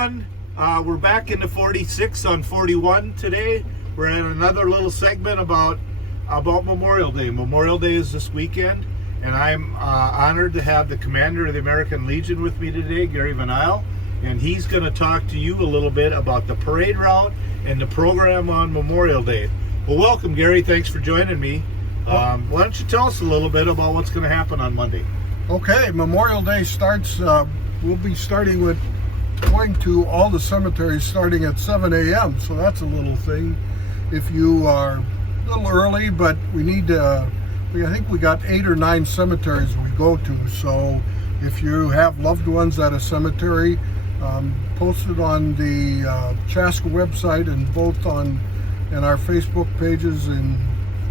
everyone. We're back into 46 on 41 today. We're in another little segment about Memorial Day. Memorial Day is this weekend, and I'm honored to have the commander of the American Legion with me today, Gary Van Eyll, and he's going to talk to you a little bit about the parade route and the program on Memorial Day. Well, welcome, Gary. Thanks for joining me. Why don't you tell us a little bit about what's going to happen on Monday? Okay, Memorial Day starts, we'll be starting with going to all the cemeteries starting at 7 a.m. So that's a little thing. If you are a little early, but we need to, I think we got 8 or 9 cemeteries we go to. So if you have loved ones at a cemetery, post it on the Chaska website and both in our Facebook pages and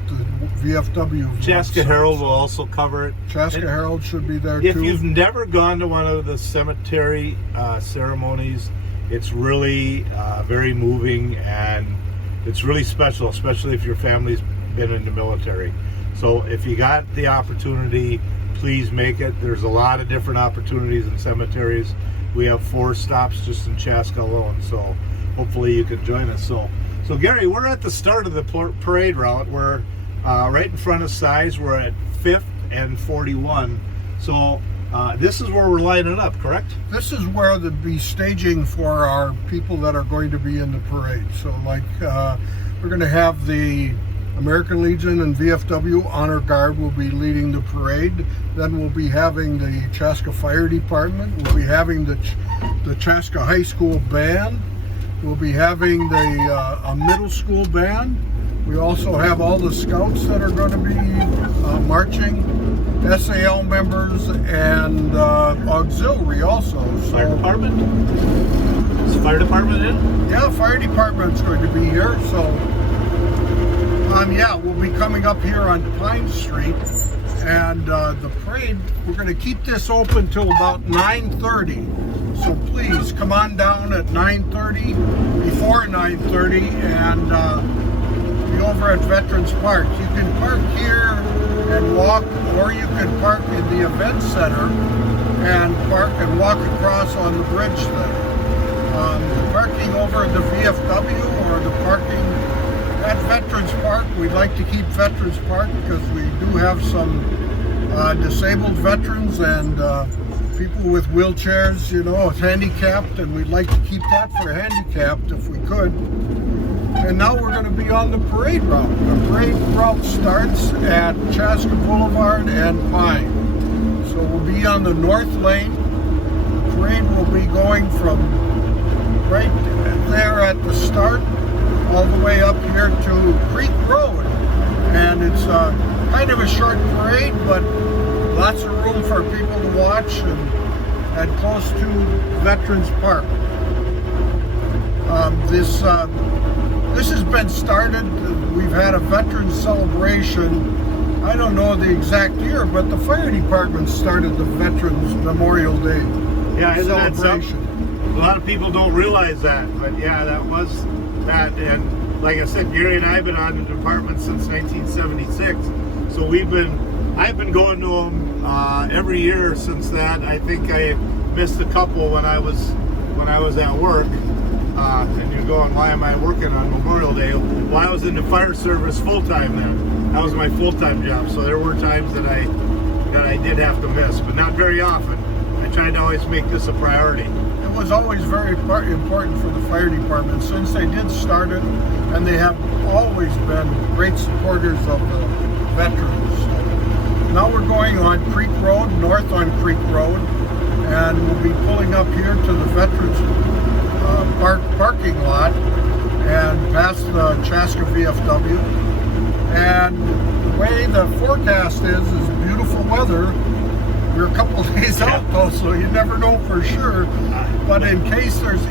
the VFW. Chaska Herald will also cover it. Chaska Herald should be there if too. If you've never gone to one of the cemetery ceremonies, it's really very moving, and it's really special, especially if your family's been in the military. So if you got the opportunity, please make it. There's a lot of different opportunities in cemeteries. We have 4 stops just in Chaska alone, so hopefully you can join us. So Gary, we're at the start of the parade route. We're right in front of Size. We're at 5th and 41. So this is where we're lining up, correct? This is where they'll be staging for our people that are going to be in the parade. So like we're going to have the American Legion and VFW Honor Guard will be leading the parade. Then we'll be having the Chaska Fire Department. We'll be having the Chaska High School Band. We'll be having a middle school band. We also have all the scouts that are going to be marching, SAL members, and auxiliary also. So, fire department? Is the fire department in? Yeah, fire department's going to be here. So, yeah, we'll be coming up here on Pine Street. And the parade, we're going to keep this open till about 9:30. So please come on down at 9:30, before 9:30, and be over at Veterans Park. You can park here and walk, or you can park in the event center and park and walk across on the bridge there. Parking over at the VFW or the parking at Veterans Park, we'd like to keep Veterans Park because we do have some disabled veterans and people with wheelchairs, you know, handicapped, and we'd like to keep that for handicapped if we could. And now we're going to be on the parade route. The parade route starts at Chaska Boulevard and Pine. So we'll be on the north lane. The parade will be going from right there at the start all the way up here to Creek Road. And it's kind of a short parade, but lots of room for people to watch and close to Veterans Park. This has been started. We've had a veterans celebration. I don't know the exact year, but the fire department started the Veterans Memorial Day celebration. A lot of people don't realize that, but yeah, that was that. And like I said, Gary and I have been on the department since 1976, so I've been going to them every year since that. I think I missed a couple when I was at work. And you're going, why am I working on Memorial Day? Well, I was in the fire service full-time then. That was my full-time job. So there were times that I did have to miss, but not very often. I tried to always make this a priority. It was always very important for the fire department since they did start it, and they have always been great supporters of the veterans. Now we're going on Creek Road, north on Creek Road, and we'll be pulling up here to the Veterans parking lot and past the Chaska VFW. And the way the forecast is beautiful weather. We're a couple of days out though, so you never know for sure. But in case there is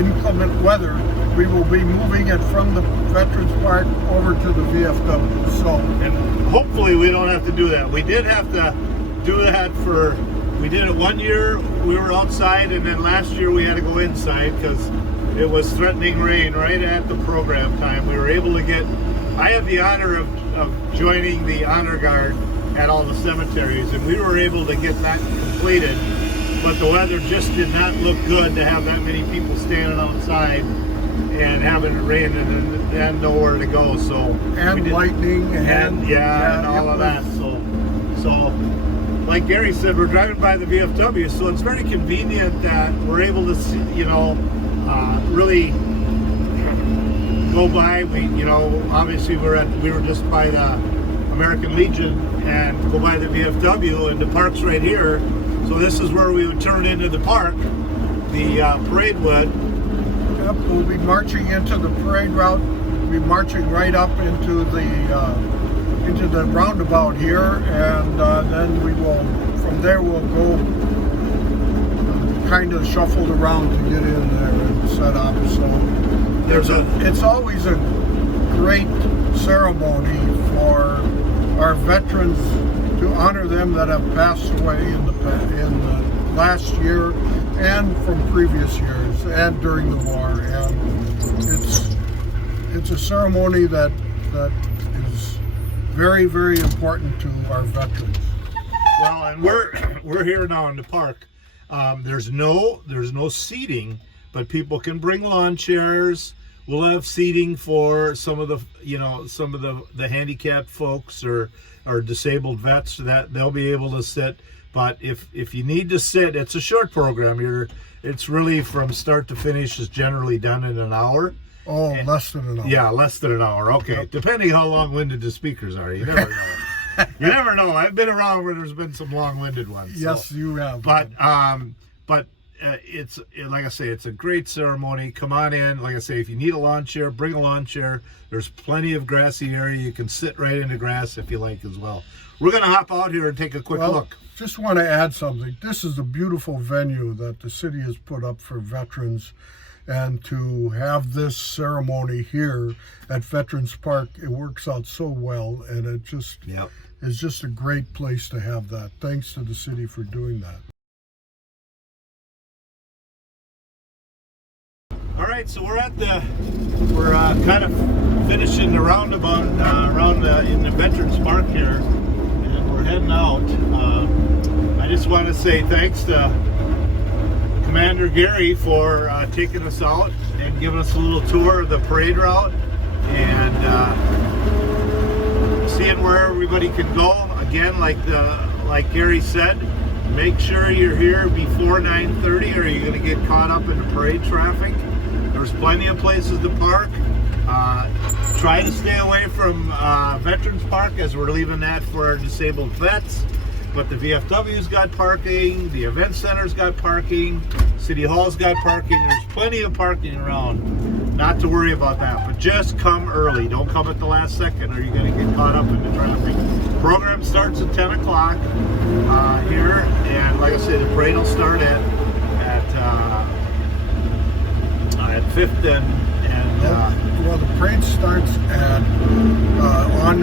inclement weather, we will be moving it from the Veterans Park over to the VFW. So, and hopefully we don't have to do that. We did have to do that we did it one year, we were outside, and then last year we had to go inside because it was threatening rain right at the program time. We were able to I have the honor of joining the Honor Guard at all the cemeteries, and we were able to get that completed but the weather just did not look good to have that many people standing outside and having it rain and nowhere to go. So and lightning and all of that. So like Gary said, we're driving by the VFW, so it's very convenient that we're able to see, really go by. Obviously we were just by the American Legion and go by the VFW, and the park's right here. So this is where we would turn into the park. The parade would. Yep, we'll be marching into the parade route. We'll be marching right up into the roundabout here, and then we will, from there we'll go kind of shuffled around to get in there and set up. So it's always a great ceremony for our veterans to honor them that have passed away in the last year and from previous years and during the war. And it's a ceremony that is very, very important to our veterans. Well, and we're here now in the park. There's no seating, but people can bring lawn chairs. We'll have seating for some of the handicapped folks or disabled vets, that they'll be able to sit. But if you need to sit, it's a short program. It's really from start to finish is generally done in an hour. Oh, less than an hour. Yeah, less than an hour. Okay, yep. Depending how long-winded the speakers are, you never know. You never know. I've been around where there's been some long-winded ones. Yes, so. You have. But it's like I say, it's a great ceremony. Come on in. Like I say, if you need a lawn chair, bring a lawn chair. There's plenty of grassy area. You can sit right in the grass if you like as well. We're going to hop out here and take a quick look. Just want to add something. This is a beautiful venue that the city has put up for veterans, and to have this ceremony here at Veterans Park, it works out so well, and it just is just a great place to have that. Thanks to the city for doing that. All right, so we're kind of finishing the roundabout in the Veterans Park here, and we're heading out. I just want to say thanks to Commander Gary for taking us out and giving us a little tour of the parade route and seeing where everybody can go. Again, like Gary said, make sure you're here before 9:30 or you're going to get caught up in the parade traffic. There's plenty of places to park. Try to stay away from Veterans Park as we're leaving that for our disabled vets. But the VFW's got parking, the event center's got parking, City Hall's got parking. There's plenty of parking around. Not to worry about that, but just come early. Don't come at the last second or you're going to get caught up in the traffic. Program starts at 10 o'clock here, and like I said, the parade will start at 5th well, the parade starts on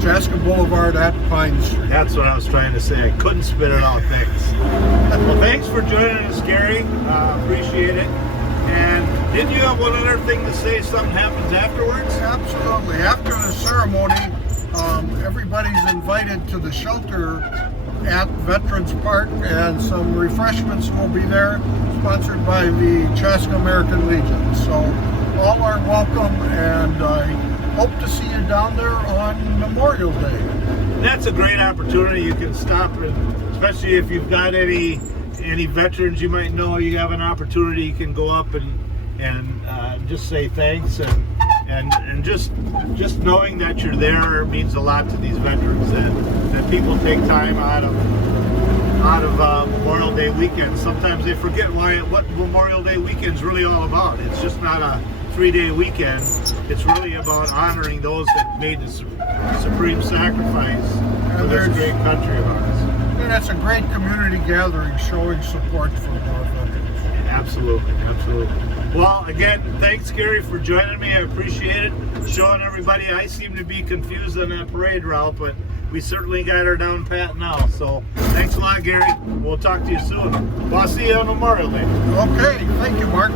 Chaska Boulevard at Pine Street. That's what I was trying to say. I couldn't spit it out. Thanks. Well, thanks for joining us, Gary. Appreciate it. And didn't you have one other thing to say? Something happens afterwards? Absolutely. After the ceremony, everybody's invited to the shelter at Veterans Park, and some refreshments will be there, sponsored by the Chaska American Legion. So all are welcome, and I hope to see you down there on Memorial Day. That's a great opportunity. You can stop, and especially if you've got any veterans you might know, you have an opportunity. You can go up and just say thanks, and just knowing that you're there means a lot to these veterans. That people take time out of Memorial Day weekend. Sometimes they forget what Memorial Day weekend is really all about. It's just not a 3-day weekend. It's really about honoring those that made the supreme sacrifice for this great country of ours. And it's a great community gathering showing support for our veterans. Absolutely, absolutely. Well, again, thanks, Gary, for joining me. I appreciate it. Showing everybody, I seem to be confused on that parade route, but we certainly got her down pat now. So thanks a lot, Gary. We'll talk to you soon. Well, I'll see you on Memorial Day. Okay, thank you, Mark.